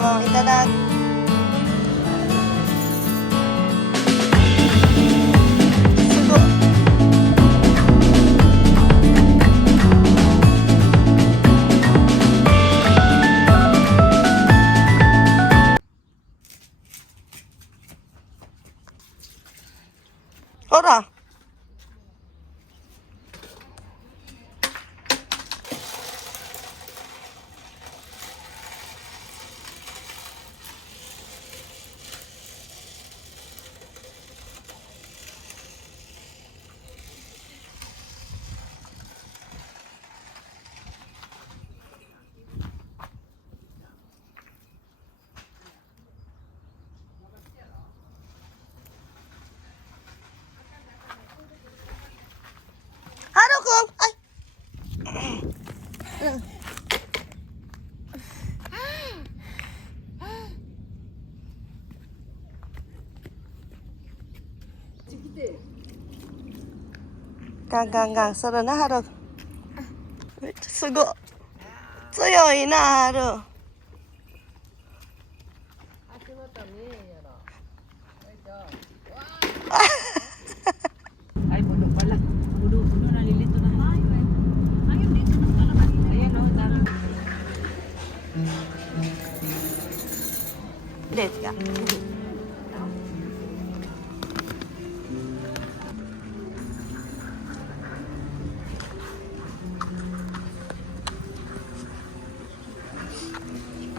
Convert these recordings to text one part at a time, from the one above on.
もいただきすごい。ほら。Haro ko! Ay! Gang. それな、ハロ。めっちゃすごい。強いな、ハロ。Ay, puno pala. Puno, nalilito na tayo eh. Ayun, dito na pala kanina. Ayan o, dami. Let's go.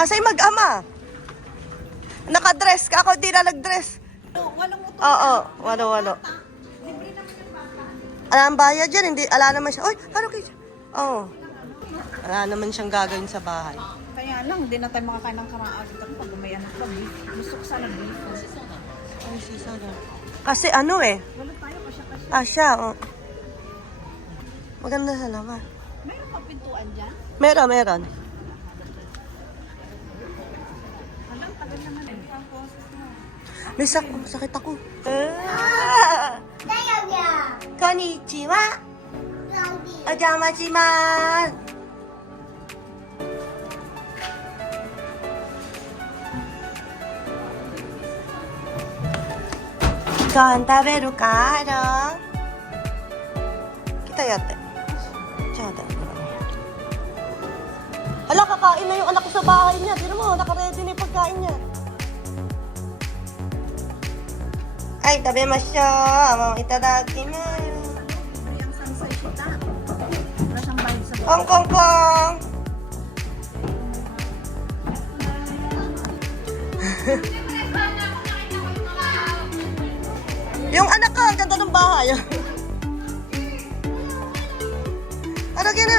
Asa'y mag-ama? Nakadress ka? Ako di na nag-dress. Walang utong. Oo, walo. Libre naman yung bata. Alam bayad yan, hindi, ala naman siya. Uy, ano kayo? Oo. Ala naman siyang gagawin sa bahay. Kaya lang, hindi na tayo makakain ng karaagatan pag may anak pa. Gusto ko sana beef. Ay, sisa na. Kasi ano eh. Wala tayo kasi. Asya, oh. Maganda sa laman. Mayroon pa pintuan dyan? Meron. Alam, tagal naman eh. Ang process mo. May sakit ako. Konnichiwa. Ojamajimasu. Ikaw taberu ka, Haro? Kita yate. Tsada. Hala, kakain na yung anak ko sa bahay niya. Tino mo, nakaready na yung pagkain niya. Ay, tabemashou. Itadakimasu. Libre ang sansay kita. Wala siyang bayad sa Kong, kong, kong. Yung anak ko, ang ganda ng bahay. Ano na?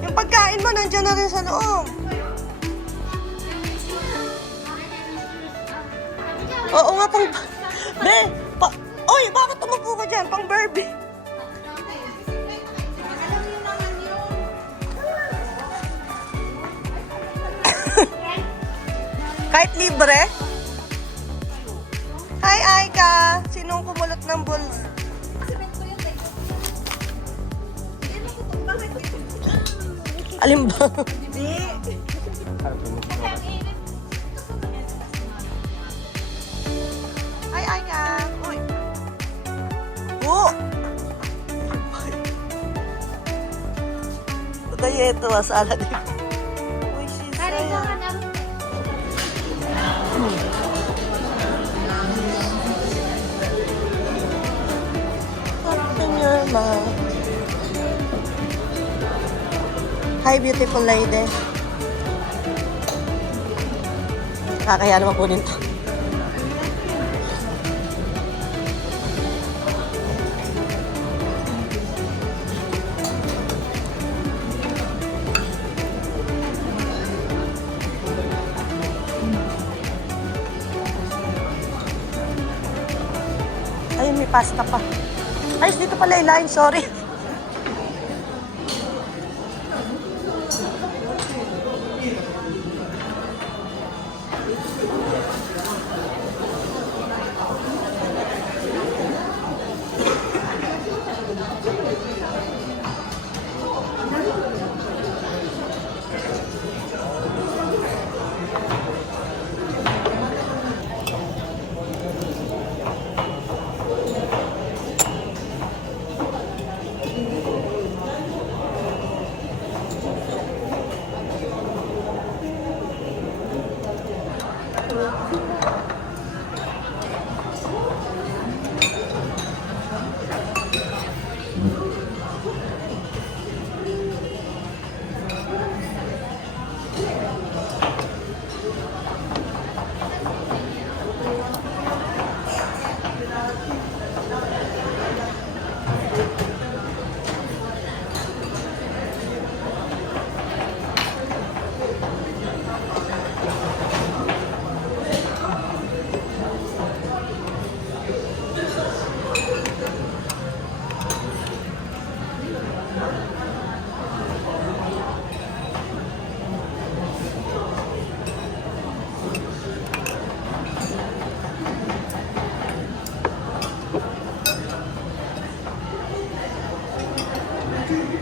Yung pagkain mo, nandiyan na rin sa loob. Oo nga, pang... Be, oy, bakit tumupo ka dyan? Pang Barbie. Kahit libre? Hi, Aika! Sinong kumulot ng bulls? Alin ba? Hi, Aika! Uy! Oh! Dieta masala dito. Uy, sisaya. Hi, beautiful lady. Kakaya naman kunin to. Ayun, may pasta pa. Ayos, dito pala yung line. Sorry. Ay,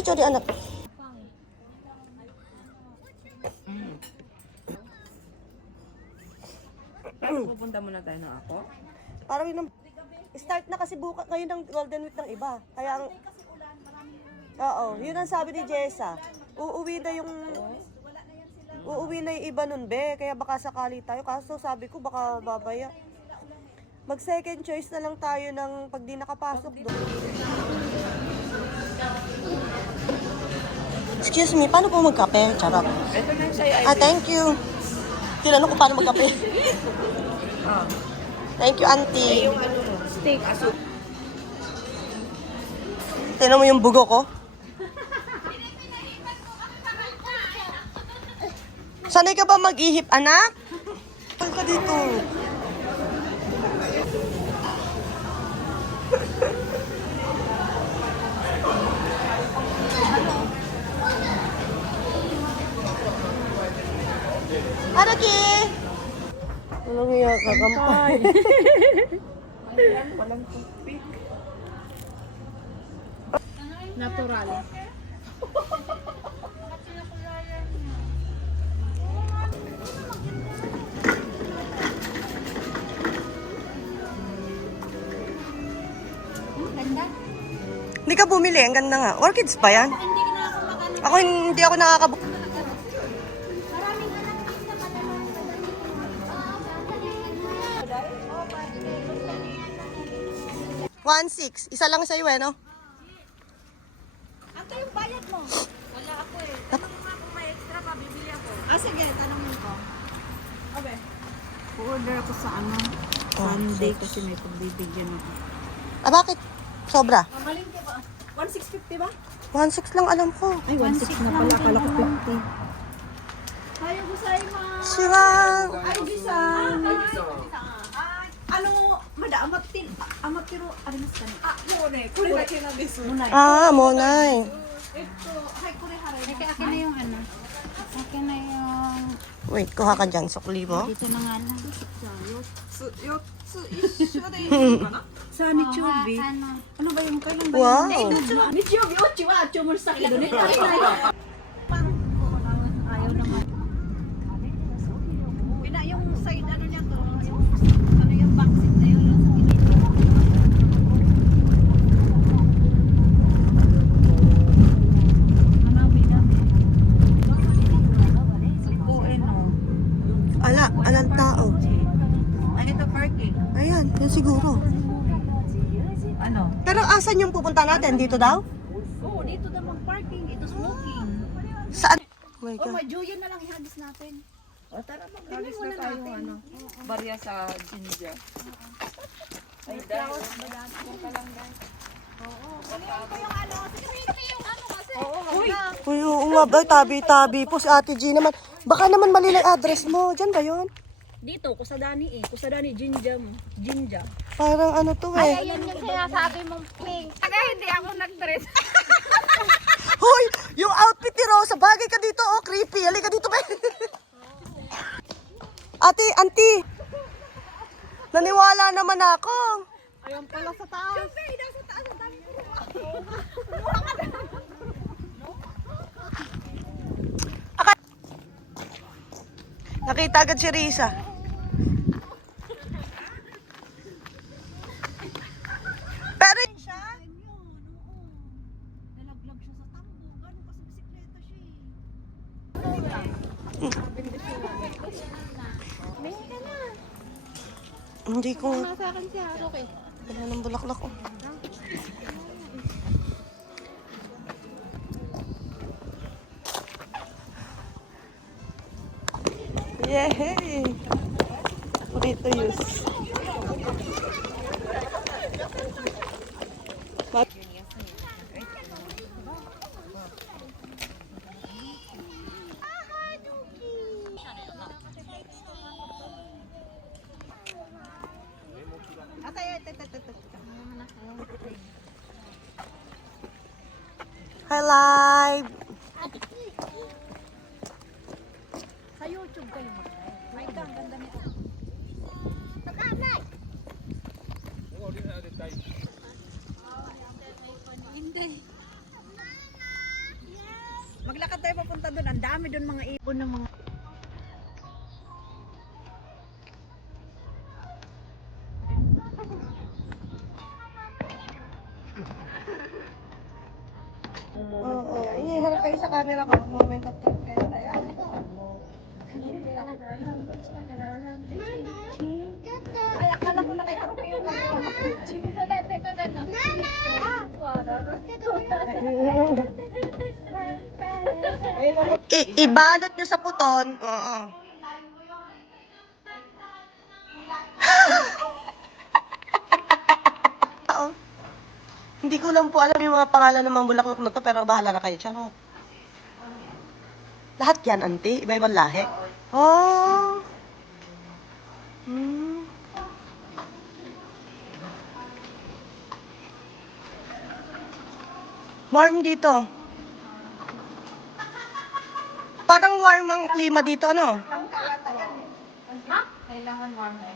sorry anak. Pupunta muna tayo ng ako. Parang yun ang... Start na kasi bukas ngayon ng Golden Week ng iba. Kaya ang... Oo, yun ang sabi ni Jessa. Uuwi na yung iba nun, be. Kaya baka sakali tayo. Kaso sabi ko baka babaya. Mag second choice na lang tayo ng pag di nakapasok doon. Excuse me, paano po magkape? Charot. Ito na yung sa'yo. Ah, thank you. Tinanong ko paano magkape. Thank you, auntie. Yung ano mo, steak, aso. Tignan mo yung bugo ko. Sanay ka ba mag-ihip, anak? Saan ka dito? Araki! Walang iya ka, kampay. Ayan, walang toothpick. Natural. Ganda. Hindi ka bumili, ang ganda nga. Orchids pa yan? Hindi na ako makano. Ako hindi ako nakakabu... Maraming anak na pala. 1.6. Isa lang sa'yo eh, no? Ito yung bayad mo. Wala ako eh. Tanong mo nga kung may extra pa, bibili ako. Ah, sige, tanongin ko. Abe. Order ako sa ano, Sunday kasi may pagbibigyan ako. Ah, bakit? Sobra. Mamalingke ba? 1,650 ba? 1.6 lang alam ko. Ay, 1.6 na pala, kala ko 50. Hayo gozaimasu. Siwang! Ay, bisan. Ano, mada, amatiro, arimasu ka ne? Ah, mo ne, kore dake na desu. Munay. Ah, monay. Hai, kore harai. Akin na yung ano. Akin na yung... Wait, kuha ka dyan. Sukli mo. Dito na nga lang. Sa Nichobi. Ano ba yung kailan ba Wow! Nichobi, ochi wa, chumul sa kilo nito. Ayaw naman. Pina yung side ano niya to, yung ano yung backseat na yun. Alang tao. Ay, ito parking. Ayan, yan siguro. Ano? Pero asan yung pupunta natin? Dito daw? Oo, dito na mag-parking, dito smoking. Saan? Oh my Oh, God. may Julian na lang ihagis natin. O, tara, mag-alis na tayo, ano, barya sa Jinja. Ay, dahil. Uy, oo nga ba? Tabi-tabi po si Ate G naman. Baka naman mali lang address mo. Diyan ba yun? Dito, Kusadani eh. Kusadani, Jinja mo. Jinja. Parang ano to eh. Ayun yung sinasabi mong pink. Taga hindi ako nag-dress. Hoy! Yung outfit ni Rosa, bagay ka dito. Oh, creepy. Halika dito ba? Ate, auntie. Naniwala naman ako. Ayun pala sa taas. Siyempre, nasa taas. Ang dami ko. Nakita agad si Risa. Pero siya? Nalaglag siya sa tambo. Gano'n kasi bisikleta siya eh. Hindi ko. Sa akin si Harok eh. Wala ng bulaklak ko. Yay! Burrito use. Hi, live! Sa YouTube Maglakad tayo papunta doon. Ang dami doon mga ibon ng mga... Oo, iharap kayo sa camera ko. Moment of truth kayo. Ayan. Ay, akala ko na kayo kayo. Ibalot nyo sa puton. Oo. Oo. Hindi ko lang po alam yung mga pangalan ng mga bulaklak na to, pero bahala na kayo. Charot. Lahat yan, auntie? Iba-ibang lahi? Oh. Hmm. Warm dito. Parang warm ang klima dito, ano? Kailangan warm na.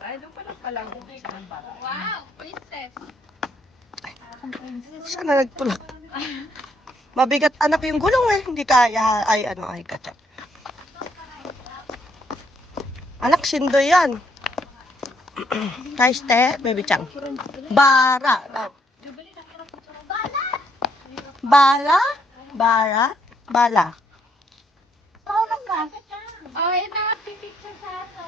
Ay, doon pa lang pala. Wow, princess. Sana nagtulak. Mabigat anak yung gulong eh. Hindi kaya. Ay, ano, ay, kacap. Anak, sindoy yan. Kaiste, baby chang. Bara. Daw. Bala? Bara? Bala. Oh, ito magpipicture sa ato.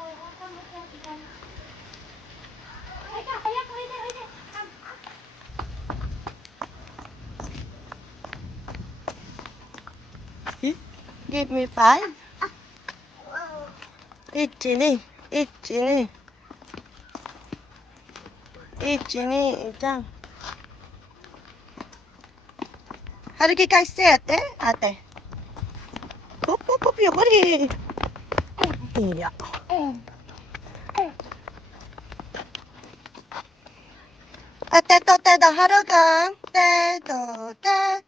Ay, kaya ko, hindi. Give me 5. Itchini. Itchini. Itchini. Itchang. Hariki kaiste ate? Ate. Hup, hup, hup, yukuri. Iya. Ate to te da harukan. Te to te.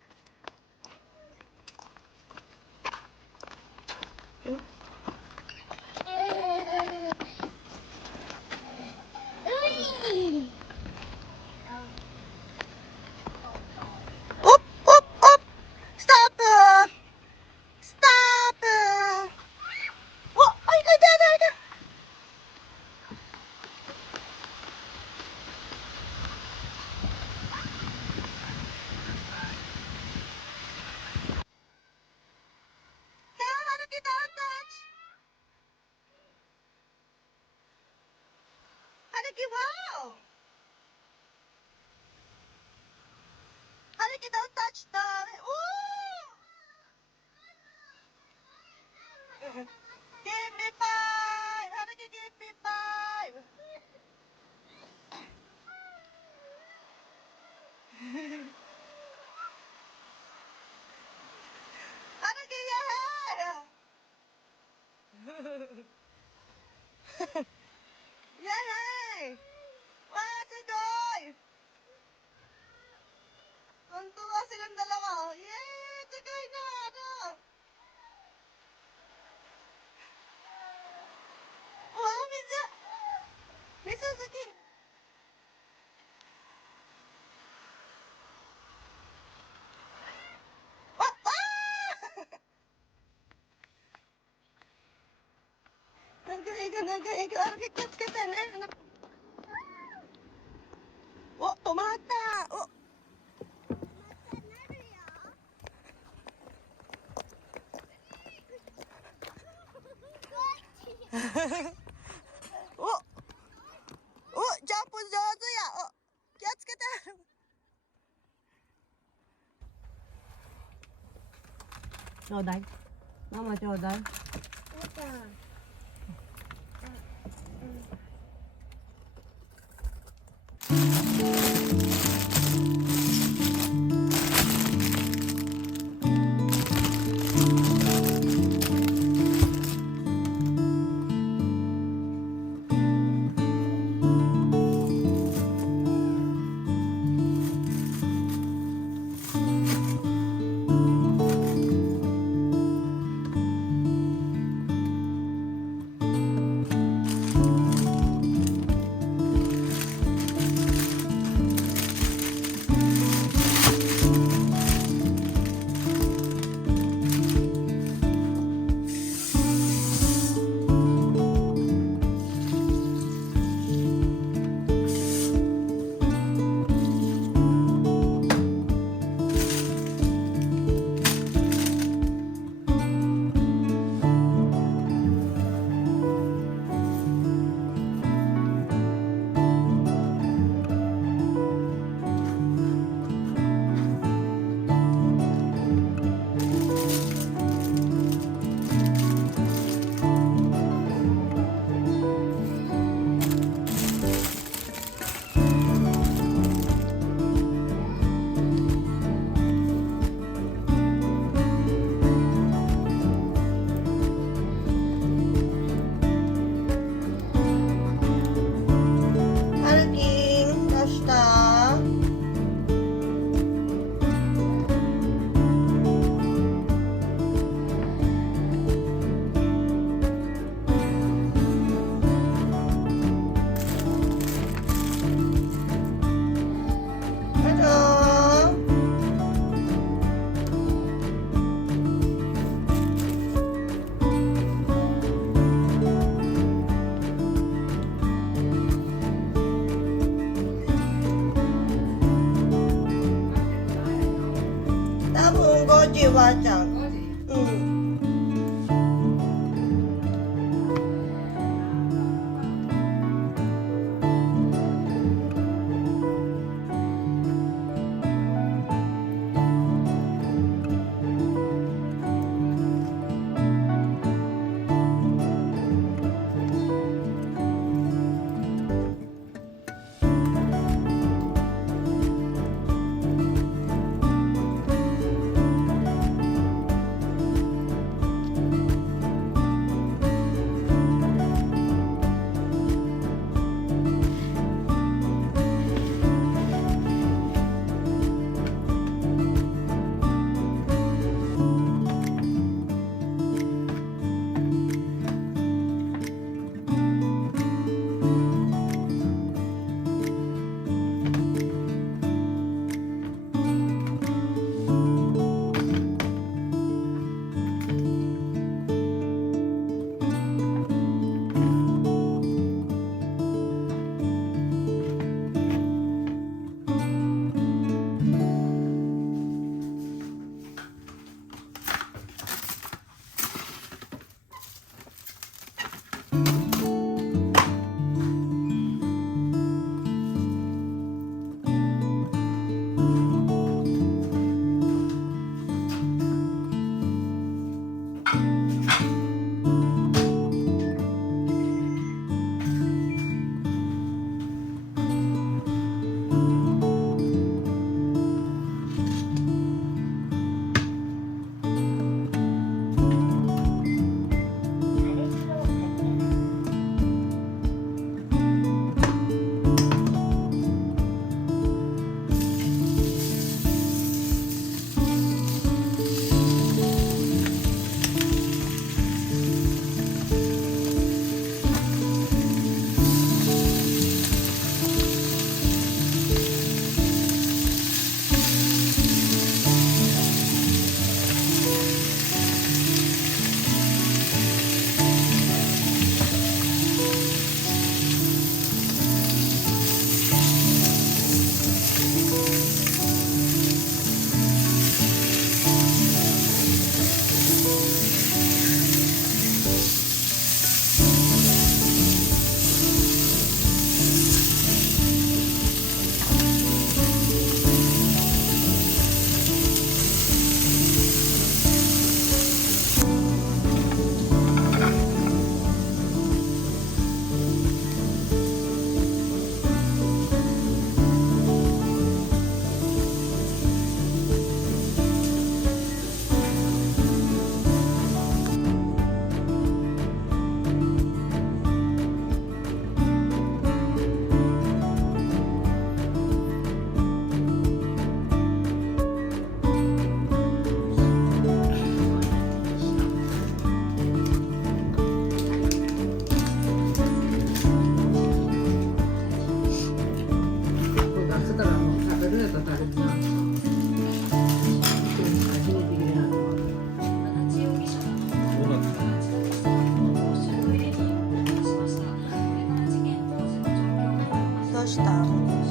Up, up, up. Stop. Stop. Oh, ay, ay. Hariki don't touch. Hariki, wow. Hariki don't touch the... Ooh. Give me 5. Hariki, give me 5. Hariki, yeah. Yay! What's it going? Tuntua silang dalawa. Yay! Tagay na! Ano? Wow, Misa! Suzuki! Ah! Ah! Nagaiga. Arkikat ka na. Oh, tumata! Oh! Oh! Oh! Jump on Jojo ya! Oh! 気をつけて! Chodai. Mama, chodai. Goji Wachan. Mm. Dosta.